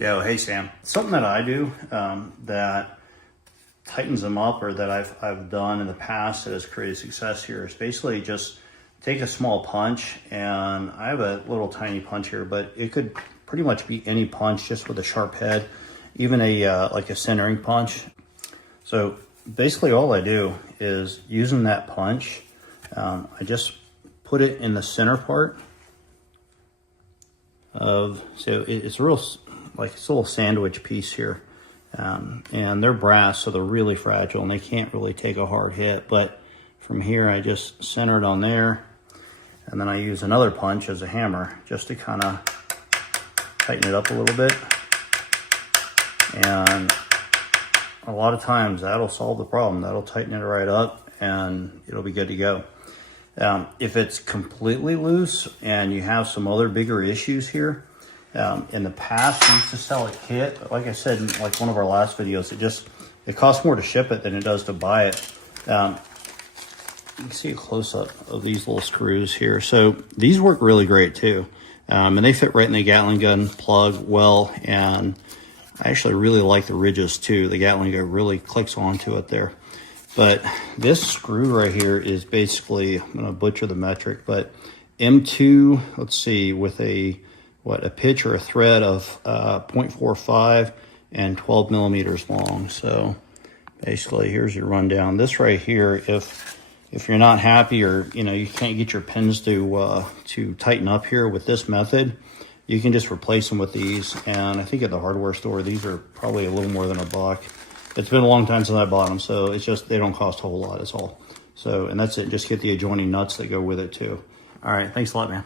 Yo, hey Sam. Something that I do that tightens them up, or that I've done in the past that has created success here, is basically just take a small punch, and I have a little tiny punch here, but it could pretty much be any punch just with a sharp head, even a like a centering punch. So basically all I do is, using that punch, I just put it in the center part of, so it's real, like it's a little sandwich piece here, and they're brass, so they're really fragile and they can't really take a hard hit. But from here I just center it on there, and then I use another punch as a hammer just to kind of tighten it up a little bit, and a lot of times that'll solve the problem. That'll tighten it right up and it'll be good to go. If it's completely loose and you have some other bigger issues here, in the past we used to sell a kit, but like I said in like one of our last videos, it costs more to ship it than it does to buy it. You can see a close-up of these little screws here. So these work really great too, and they fit right in the Gatling gun plug well, and I actually really like the ridges too. The Gatling gun really clicks onto it there. But this screw right here is basically, I'm gonna butcher the metric, but M2, let's see, with a pitch or a thread of 0.45 and 12 millimeters long. So basically here's your rundown. This right here, if you're not happy, or you can't get your pins to tighten up here with this method, you can just replace them with these. And I think at the hardware store, these are probably a little more than $1. It's been a long time since I bought them, so it's just, they don't cost a whole lot, that's all. So, and that's it, just get the adjoining nuts that go with it too. All right, thanks a lot, man.